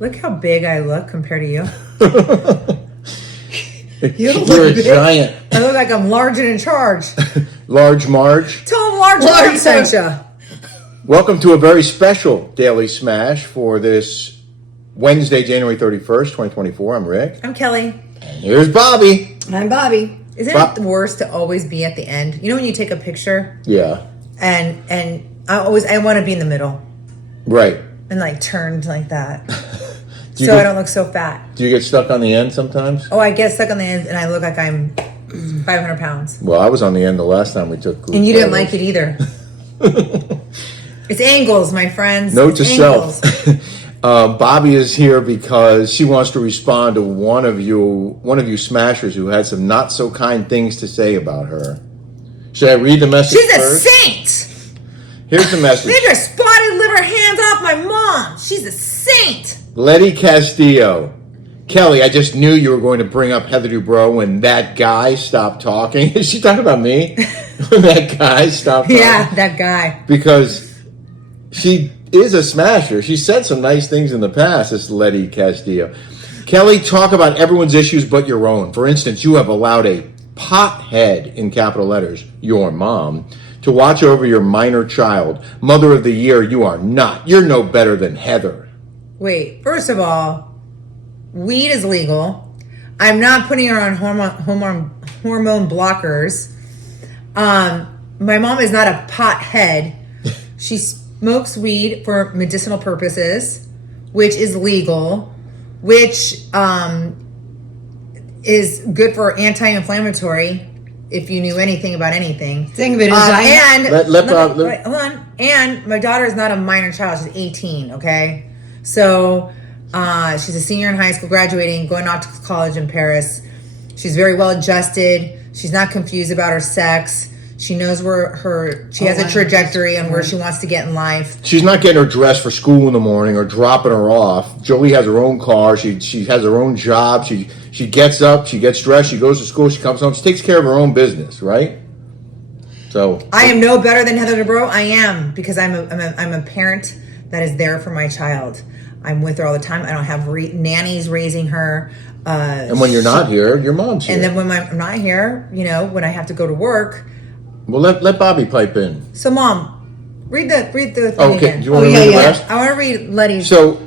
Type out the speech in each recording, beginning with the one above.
Look how big I look compared to you. You're a giant. I look like I'm large and in charge. Large Marge. Tell him Large sent you. Welcome to a very special Daily Smash for this Wednesday, January 31st, 2024. I'm Rick. I'm Kelly. And here's Bobby. I'm Bobby. Isn't it worse to always be at the end? You know when you take a picture? Yeah. And I want to be in the middle. Right. And like turned like that. I don't look so fat. Do you get stuck on the end sometimes? Oh, I get stuck on the end and I look like I'm 500 pounds. Well, I was on the end the last time we took group And you didn't photos. like it either. It's angles, my friends. Note It's to angles. self. Bobby is here because she wants to respond to one of you smashers who had some not so kind things to say about her. Should I read the message She's first? a saint. Here's the message. Get your spotted liver hands off my mom. She's a saint. Letty Castillo. Kelly, I just knew you were going to bring up Heather Dubrow when that guy stopped talking. Is she talking about me? When that guy stopped talking? Yeah, that guy. Because she is a smasher. She said some nice things in the past, this Letty Castillo. Kelly, talk about everyone's issues but your own. For instance, you have allowed a pothead, in capital letters, your mom, to watch over your minor child. Mother of the Year, you are not. You're no better than Heather. Wait, first of all, weed is legal. I'm not putting her on hormone blockers. My mom is not a pothead. She smokes weed for medicinal purposes, which is legal, which is good for anti-inflammatory. If you knew anything about anything, Think of it as hold on. And my daughter is not a minor child; she's 18. Okay, so she's a senior in high school, graduating, going off to college in Paris. She's very well adjusted. She's not confused about her sex. She knows where she has a trajectory and where she wants to get in life. She's not getting her dressed for school in the morning or dropping her off. Jolie has her own car. She has her own job. She gets up, she gets dressed, she goes to school, she comes home, she takes care of her own business, right? So I am no better than Heather Dubrow. I am, because I'm a parent that is there for my child. I'm with her all the time. I don't have nannies raising her. And when you're not here, your mom's here. And then when I'm not here, when I have to go to work. Well, let Bobby pipe in. So, Mom, read the thing Okay, again. do you want to read the rest? I want to read Letty's. So,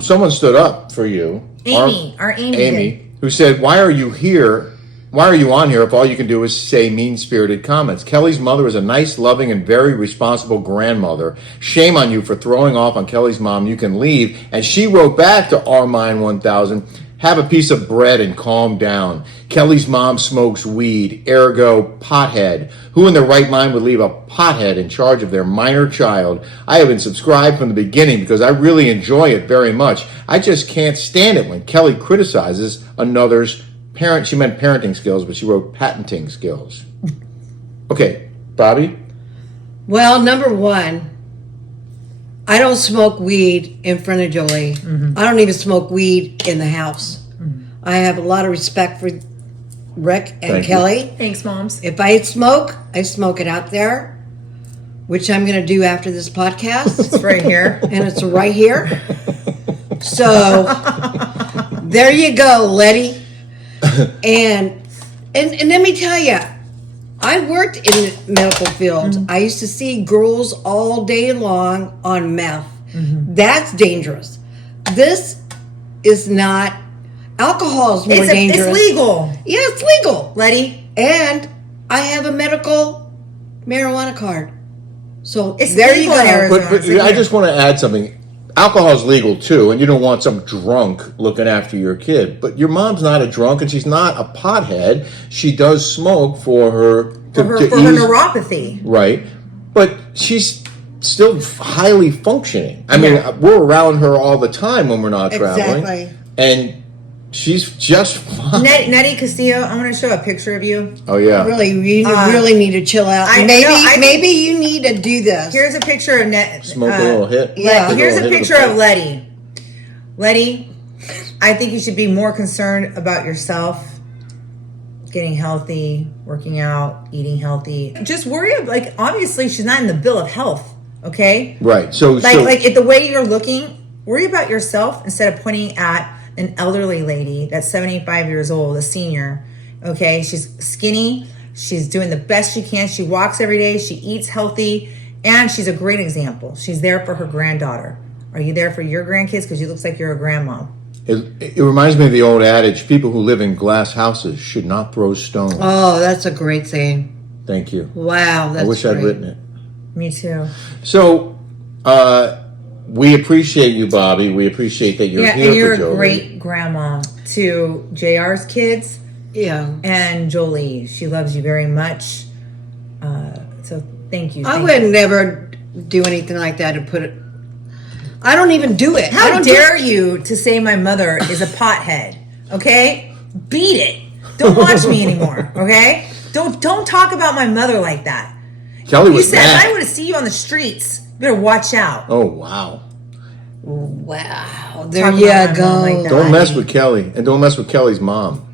someone stood up for you. Our Amy, who said, "Why are you here? Why are you on here if all you can do is say mean-spirited comments? Kelly's mother is a nice, loving, and very responsible grandmother. Shame on you for throwing off on Kelly's mom. You can leave." And she wrote back to Armine 1000, "Have a piece of bread and calm down. Kelly's mom smokes weed, ergo pothead. Who in their right mind would leave a pothead in charge of their minor child? I have been subscribed from the beginning because I really enjoy it very much. I just can't stand it when Kelly criticizes another's parent." She meant parenting skills, but she wrote patenting skills. Okay, Bobby? Well, number one, I don't smoke weed in front of Jolie. Mm-hmm. I don't even smoke weed in the house. Mm-hmm. I have a lot of respect for Rick and Kelly. Thanks, Moms. If I smoke it out there, which I'm going to do after this podcast. It's right here. And it's right here. So, there you go, Letty. And let me tell you, I worked in the medical field. Mm-hmm. I used to see girls all day long on meth. Mm-hmm. That's dangerous. This is not. Alcohol is more dangerous. It's legal. Yeah, it's legal, Letty. And I have a medical marijuana card. So it's there legal you go. in Arizona. But I just want to add something. Alcohol is legal too, and you don't want some drunk looking after your kid. But your mom's not a drunk, and she's not a pothead. She does smoke for her neuropathy, right? But she's still highly functioning. I mean, we're around her all the time when we're not traveling, and she's just fine. Letty Castillo, I want to show a picture of you. Oh yeah, really, you really need to chill out. Maybe you need to do this. Here's a picture of smoke a little hit. Yeah, here's a picture of Letty. Letty, I think you should be more concerned about yourself, getting healthy, working out, eating healthy. Just worry, obviously she's not in the bill of health, okay? Right. So the way you're looking, Worry about yourself instead of pointing at an elderly lady that's 75 years old, a senior. Okay, she's skinny. She's doing the best she can. She walks every day. She eats healthy. And she's a great example. She's there for her granddaughter. Are you there for your grandkids? Because you look like you're a grandma. It reminds me of the old adage, people who live in glass houses should not throw stones. Oh, that's a great saying. Thank you. Wow, that's I wish great. I'd written it. Me too. So, we appreciate you, Bobbi. We appreciate that you're here and you're for Jolie. a great grandma to JR's kids. Yeah. And Jolie. She loves you very much. So thank you. I would never do anything like that and put it. I don't even do it. How dare you to say my mother is a pothead? Okay, beat it. Don't watch me anymore. Okay, don't talk about my mother like that. Kelly You was said mad. if I would have seen you on the streets, you better watch out. Oh, wow. Wow. There Talk you about my mom go. like that. Don't mess with Kelly, and don't mess with Kelly's mom.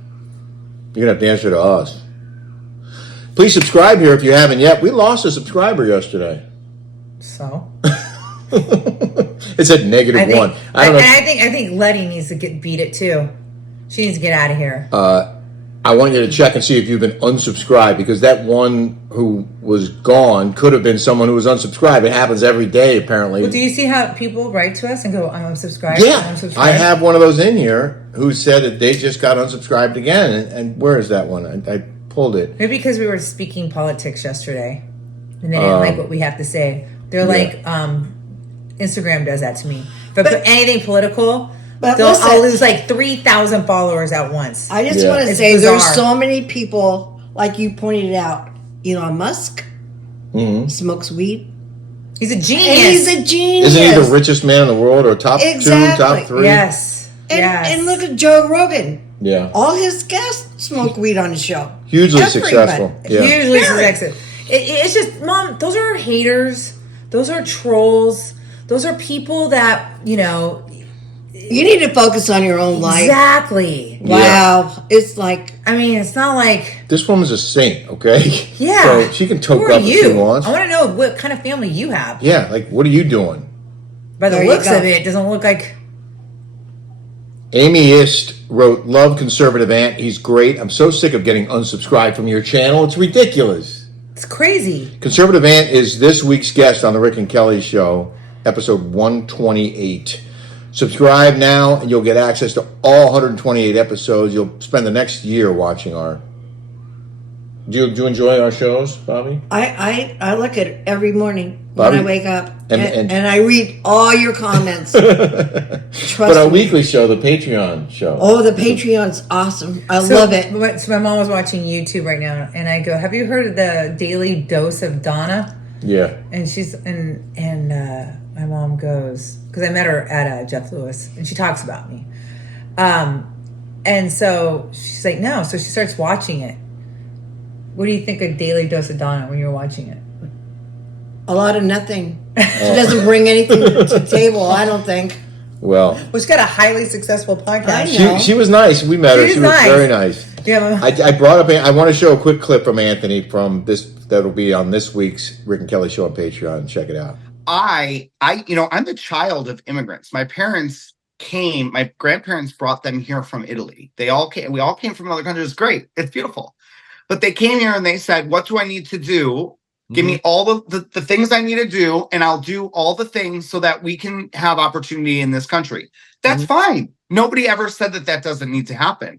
You're going to have to answer to us. Please subscribe here if you haven't yet. We lost a subscriber yesterday. So It said -1. I don't know. I think Letty needs to beat it too. She needs to get out of here. I want you to check and see if you've been unsubscribed, because that one who was gone could have been someone who was unsubscribed. It happens every day, apparently. Well, do you see how people write to us and go, "I'm unsubscribed"? Yeah, I'm unsubscribed"? I have one of those in here who said that they just got unsubscribed again. And where is that one? I pulled it. Maybe because we were speaking politics yesterday, and they didn't like what we have to say. They're like, Instagram does that to me. If I put anything political, I'll lose like 3,000 followers at once. I just Yeah. want to It's say bizarre. there's so many people, like you pointed out, Elon Musk smokes weed. He's a genius. And he's a genius. Isn't he the richest man in the world, or top Exactly. 2, top 3? Yes. And look at Joe Rogan. Yeah. All his guests smoke weed on his show. Hugely Everybody. successful. Yeah. Hugely successful. It's just, Mom, those are haters. Those are trolls. Those are people that, You need to focus on your own life. Exactly. Wow. It's like, I mean, it's not like, This woman's a saint, okay? yeah. So she can toke Who are up if she you? wants. I want to know what kind of family you have. Yeah, like, what are you doing? By the There you looks go. of it, it doesn't look like. Amy Ist wrote, "Love Conservative Aunt. He's great. I'm so sick of getting unsubscribed from your channel. It's ridiculous." It's crazy. Conservative Aunt is this week's guest on the Rick and Kelly Show, episode 128. Subscribe now, and you'll get access to all 128 episodes. You'll spend the next year watching our... Do you enjoy our shows, Bobbi? I look at it every morning when Bobby? I wake up. And- And I read all your comments. Trust But our me. weekly show, the Patreon show. Oh, the Patreon's awesome. I love it. So my mom was watching YouTube right now, and I go, "Have you heard of the Daily Dose of Donna?" Yeah. And she's my mom goes, because I met her at Jeff Lewis, and she talks about me. And so she's like, "No." So she starts watching it. What do you think of Daily Dose of Donna when you're watching it? A lot of nothing. She doesn't bring anything to the table, I don't think. Well, Well, she's got a highly successful podcast. I know. she was nice. We met her. She's She was nice. very nice. Yeah, I brought up. I want to show a quick clip from Anthony from this. That'll be on this week's Rick and Kelly Show on Patreon. Check it out. I'm the child of immigrants. My grandparents brought them here from Italy. We all came from other countries. It's great. It's beautiful. But they came here and they said, "What do I need to do? Give me all the things I need to do, and I'll do all the things so that we can have opportunity in this country." That's fine. Nobody ever said that doesn't need to happen.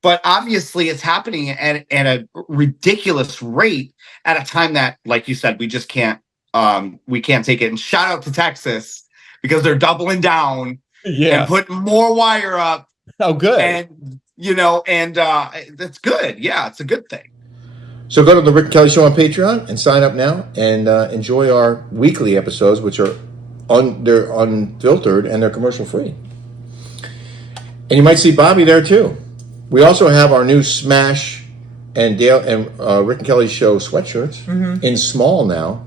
But obviously it's happening at a ridiculous rate at a time that, like you said, we just can't take it. And shout out to Texas, because they're doubling down and putting more wire up. Oh, good. And that's good. Yeah, it's a good thing. So go to the Rick and Kelly Show on Patreon and sign up now and enjoy our weekly episodes, which are they're unfiltered and they're commercial free. And you might see Bobbi there too. We also have our new Smash and Dale and Rick and Kelly Show sweatshirts in small now.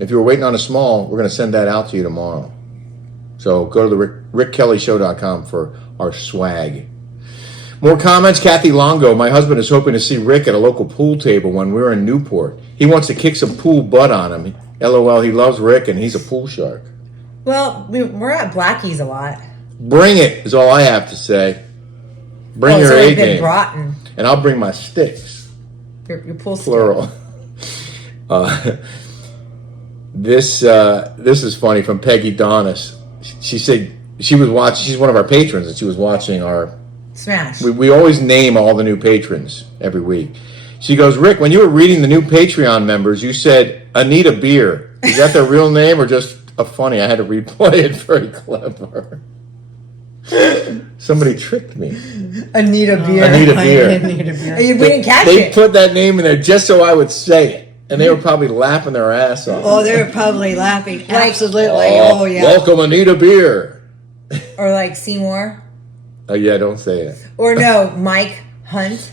If you were waiting on a small, we're going to send that out to you tomorrow. So go to the rickkellyshow.com for our swag. More comments. Kathy Longo. "My husband is hoping to see Rick at a local pool table when we're in Newport. He wants to kick some pool butt on him. LOL, he loves Rick and he's a pool shark." Well, we're at Blackie's a lot. Bring it is all I have to say. Bring your so A it's been game, brought in. and I'll bring my sticks. Your pool stick. Plural. This is funny from Peggy Donis. She said she was watching. She's one of our patrons, and she was watching our Smash. We always name all the new patrons every week. She goes, Rick, when you were reading the new Patreon members, you said Anita Beer. Is that their real name or just a funny? I had to replay it. Very clever. Somebody tricked me. Anita Beer. Anita Beer. Anita Beer. We didn't catch They it. put that name in there just so I would say it. And they were probably laughing their ass off. Oh, they're probably laughing. Absolutely. Oh, yeah. Welcome, Anita Beer. Or like Seymour. Oh, yeah, don't say it. Or no, Mike Hunt.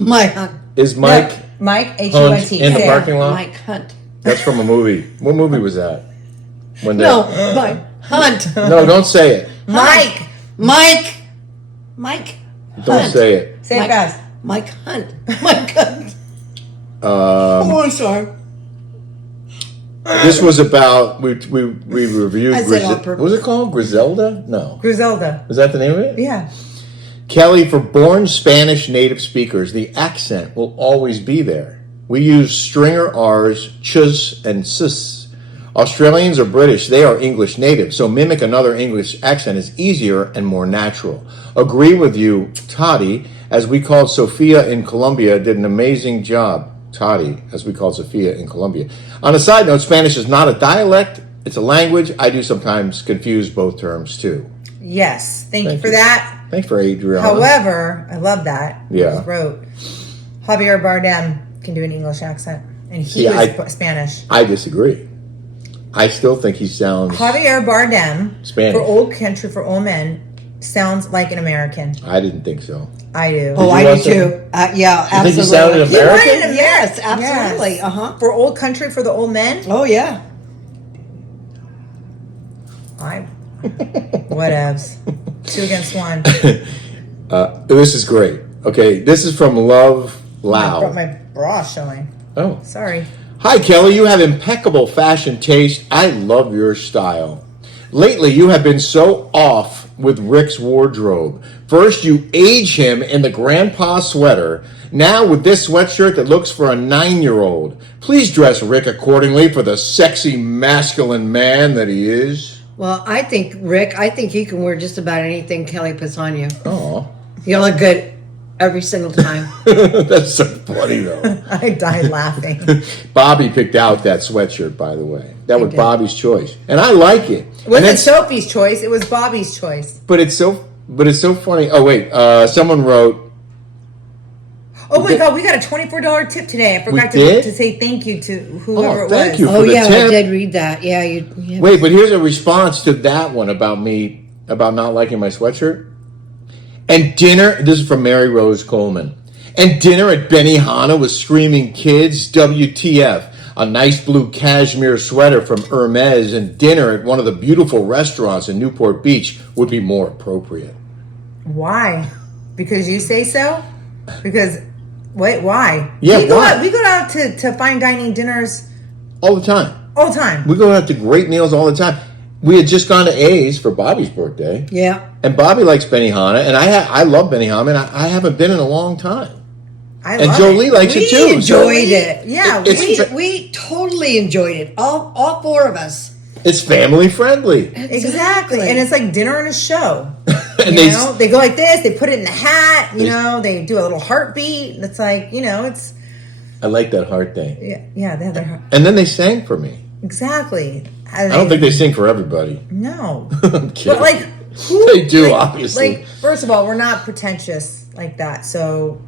Mike Is Mike No, Mike Hunt H-U-N-T. in the Yeah. parking lot? Mike Hunt. That's from a movie. What movie was that? When No, Mike Hunt. No, don't say it. Mike. Mike. Don't Hunt. say it. Say it fast. Mike Hunt. Mike Hunt. Oh, I'm sorry. This was about we reviewed. I said on purpose. What was it called? Griselda? No. Griselda. Was that the name of it? Yeah. Kelly, for born Spanish native speakers, the accent will always be there. We use stringer R's, chus, and sus. Australians or British, they are English native, so mimic another English accent is easier and more natural. Agree with you, Toddy, as we called Sophia in Colombia, did an amazing job. Toddy, as we called Sophia in Colombia. On a side note, Spanish is not a dialect, it's a language. I do sometimes confuse both terms too. Yes. Thank you Thank for you. that. Thanks for Adriana. However, I love that. Yeah. I just wrote Javier Bardem can do an English accent, and he See, was Spanish. I disagree. I still think he sounds Javier Bardem Spanish. for Old Country for Old Men sounds like an American. I didn't think so. I do. Oh, you I watch do too. Yeah, You think he absolutely. sounded American? He wanted Yes, absolutely. Yes. For Old Country for the Old Men. Oh, yeah. Whatevs. 2 against 1. This is great. Okay, this is from Love Loud. My bra showing. Oh. Sorry. Hi, Kelly. You have impeccable fashion taste. I love your style. Lately, you have been so off with Rick's wardrobe. First, you age him in the grandpa sweater. Now, with this sweatshirt that looks for a 9-year-old. Please dress Rick accordingly for the sexy, masculine man that he is. Well, I think, Rick, you can wear just about anything Kelly puts on you. Oh, You look good every single time. that's so funny, though. I died laughing. Bobbi picked out that sweatshirt, by the way. That was did. Bobby's choice, and I like it. It wasn't And it's- Sophie's choice. It was Bobby's choice. But it's so funny. Oh wait, someone wrote. Oh my God, we got a $24 tip today. I forgot did? to say thank you to whoever Oh, it thank was. you. Oh, For the yeah, tip. I did read that. Yeah, yeah. Wait, but here's a response to that one about me about not liking my sweatshirt. And dinner. This is from Mary Rose Coleman. And dinner at Benihana with screaming kids. WTF? A nice blue cashmere sweater from Hermes and dinner at one of the beautiful restaurants in Newport Beach would be more appropriate. Why? Because you say so? Because wait, why? Yeah, we go why? out, we go out to fine dining dinners All the time. all the time. We go out to great meals all the time. We had just gone to A's for Bobby's birthday. Yeah. And Bobby likes Benihana, and I love Benihana, and I haven't been in a long time. I And love Jolie it. likes We it too. enjoyed it. Yeah, It's- We totally enjoyed it. All 4 of us. It's family friendly. exactly. And it's like dinner and a show. And You know, they go like this. They put it in the hat. You know, they do a little heartbeat. It's like, you know, it's I like that heart thing. yeah. They have their heart. And then they sang for me. Exactly. I don't think they sing for everybody. No. I'm kidding. But like, who, They do, like- obviously. Like, first of all, we're not pretentious like that. So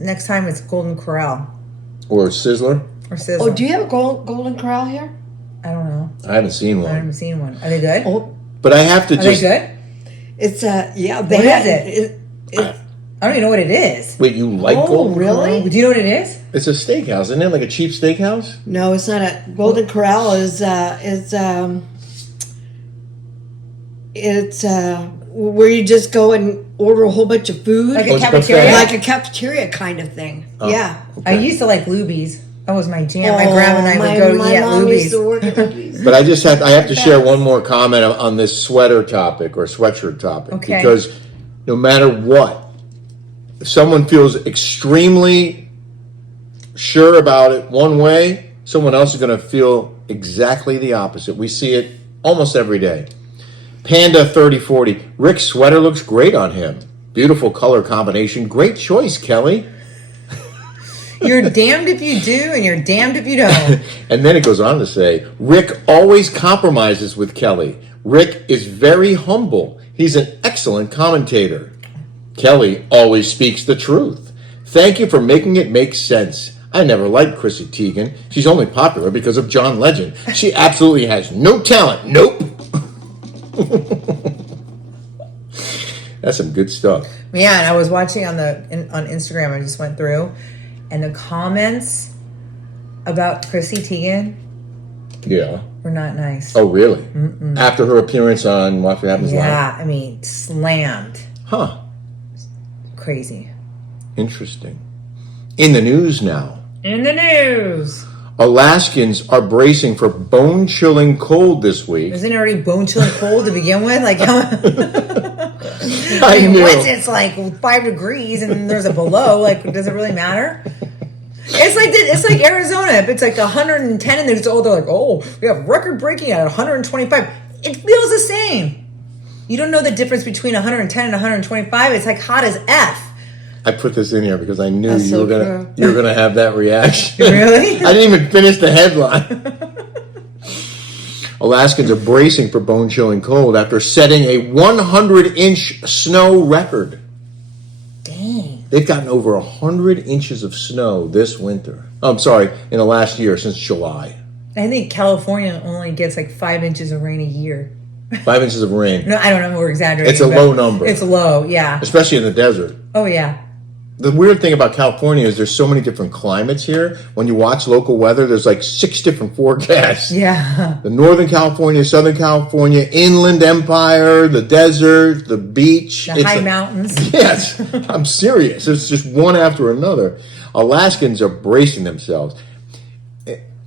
next time it's Golden Corral Or Sizzler. or Sizzler. Oh, do you have a golden corral here? I don't know. I haven't seen I one. haven't seen one. Are they good? Oh, But I have to Are they just good? it's yeah. What is it? I don't even know what it is. wait. You like Oh, Golden really? Corral? Do you know what it is? It's a steakhouse, isn't it? Like a cheap steakhouse. No, it's not a golden corral. Is it's where you just go and order a whole bunch of food, Like Oh, a it's cafeteria? buffet. like a cafeteria kind of thing. Oh, Yeah. I okay. used to like Luby's. That was my jam. My grandma and I would go eat at mom used to Luby's. work at Luby's. But I have to share one more comment on this sweater topic or sweatshirt topic. Okay. Because no matter what, if someone feels extremely sure about it one way, someone else is going to feel exactly the opposite. We see it almost every day. Panda 3040. Rick's sweater looks great on him. Beautiful color combination. Great choice, Kelly. You're damned if you do, and you're damned if you don't. And then it goes on to say, Rick always compromises with Kelly. Rick is very humble. He's an excellent commentator. Kelly always speaks the truth. Thank you for making it make sense. I never liked Chrissy Teigen. She's only popular because of John Legend. She absolutely has no talent. Nope. That's some good stuff. Yeah, and I was watching on Instagram. I just went through, and the comments about Chrissy Teigen Yeah. were not nice. Oh, really? Mm-mm. After her appearance on Watch What Happens Live? Yeah, I mean, slammed. Huh. Crazy. Interesting. In the news now. In the news. Alaskans are bracing for bone-chilling cold this week. Isn't it already bone-chilling cold to begin with? Like, I knew. once it's like 5 degrees and there's a below, like, does it really matter? It's like Arizona. If it's like 110 and they're like, oh, we have record-breaking at 125. It feels the same. You don't know the difference between 110 and 125. It's like hot as F. I put this in here because I knew That's you were gonna have that reaction. Really? I didn't even finish the headline. Alaskans are bracing for bone-chilling cold after setting a 100-inch snow record. Dang. They've gotten over 100 inches of snow this winter. I'm sorry, in the last year, since July. I think California only gets like 5 inches of rain a year. 5 inches of rain. No, I don't know. We're exaggerating. It's a but low number. It's low, yeah. Especially in the desert. Oh, yeah. The weird thing about California is there's so many different climates here. When you watch local weather, there's like 6 different forecasts. Yeah. The Northern California, Southern California, Inland Empire, the desert, the beach. The high mountains. Yes, I'm serious. It's just one after another. Alaskans are bracing themselves.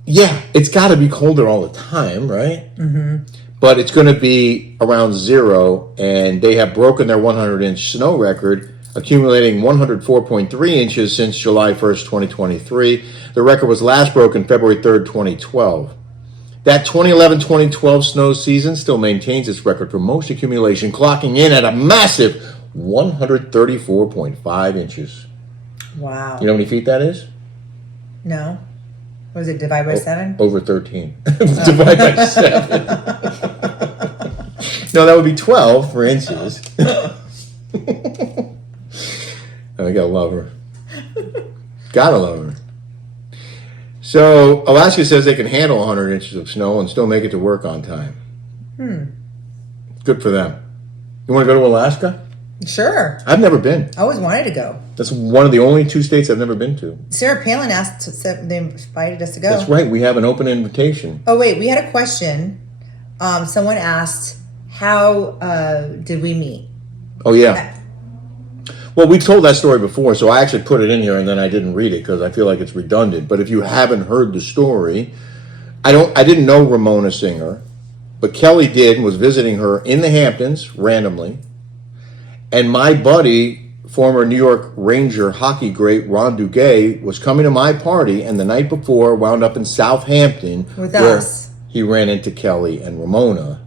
Yeah, it's got to be colder all the time, right? Mm-hmm. But it's going to be around 0, and they have broken their 100-inch snow record, accumulating 104.3 inches since July 1st, 2023. The record was last broken February 3rd, 2012. That 2011-2012 snow season still maintains its record for most accumulation, clocking in at a massive 134.5 inches. Wow. You know how many feet that is? No. What was it, divide by 7? Over 13. Divide by 7. No, that would be 12 for inches. I gotta love her. Gotta love her. So, Alaska says they can handle 100 inches of snow and still make it to work on time. Good for them. You want to go to Alaska? Sure. I've never been. I always wanted to go. That's one of the only 2 states I've never been to. Sarah Palin they invited us to go. That's right. We have an open invitation. Oh, wait. We had a question. Someone asked, how did we meet? Oh, yeah. Well, we told that story before, so I actually put it in here and then I didn't read it because I feel like it's redundant. But if you haven't heard the story, I didn't know Ramona Singer, but Kelly did and was visiting her in the Hamptons randomly. And my buddy, former New York Ranger hockey great Ron Duguay, was coming to my party, and the night before wound up in Southampton With where us. he ran into Kelly and Ramona.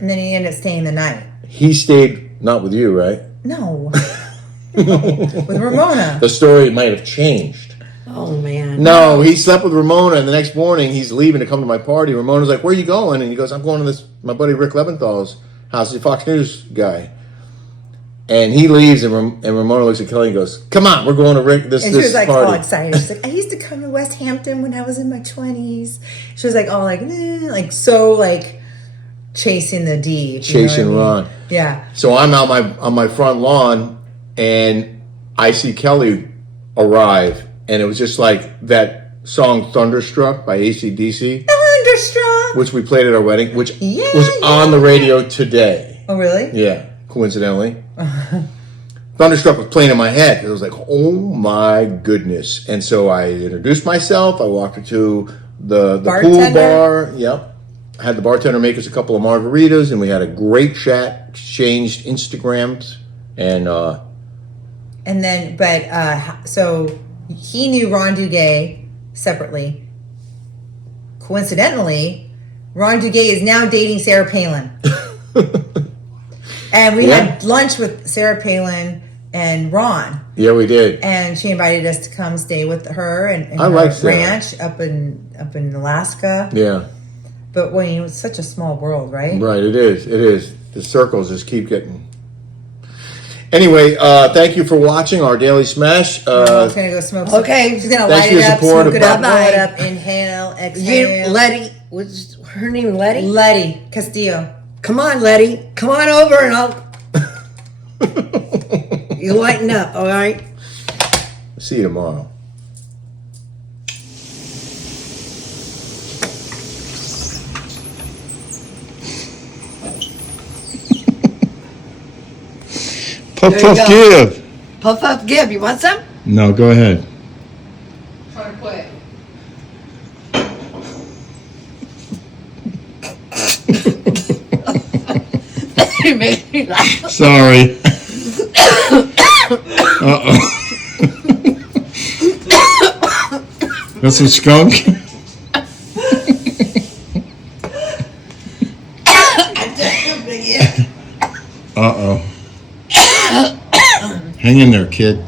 And then he ended up staying the night. He stayed, not with you, right? No. With Ramona. The story might have changed. Oh, man. No, he slept with Ramona, and the next morning he's leaving to come to my party. Ramona's like, "Where are you going?" And he goes, "I'm going to my buddy Rick Leventhal's house. He's a Fox News guy." And he leaves, and Ramona looks at Kelly and goes, "Come on, we're going to Rick this And she was like party." all excited. She's like, I used to come to West Hampton when I was in my 20s. She was like all like, like so like chasing the D. Chasing Ron. Yeah. So I'm out on my front lawn, and I see Kelly arrive, and it was just like that song "Thunderstruck" by AC/DC, Thunderstruck. which we played at our wedding, which was Yeah. on the radio today. Oh, really? Yeah, coincidentally. Thunderstruck was playing in my head. It was like, oh my goodness. And so I introduced myself. I walked her to the pool bar. Yep. I had the bartender make us a couple of margaritas, and we had a great chat, exchanged Instagrams, and then, so he knew Ron Duguay separately. Coincidentally, Ron Duguay is now dating Sarah Palin. And we had lunch with Sarah Palin and Ron. Yeah, we did. And she invited us to come stay with her and I her like Sarah. ranch up in Alaska. Yeah. But when it was such a small world, right? Right, it is. It is. The circles just keep getting. Anyway, thank you for watching our Daily Smash. Mom's gonna go smoke. Okay. She's gonna Thanks light for your it up, support. smoke it up, blow Bye-bye. it up, inhale, exhale. Letty, what's her name? Letty? Letty Castillo. Come on, Letty. Come on over and I'll. You lighten up, all right? See you tomorrow. Puff, There you puff, go. give. Puff up, give. You want some? No, go ahead. Try to quit. You made me laugh. Sorry. Uh-oh. That's a skunk? Uh-oh. Hang in there, kid.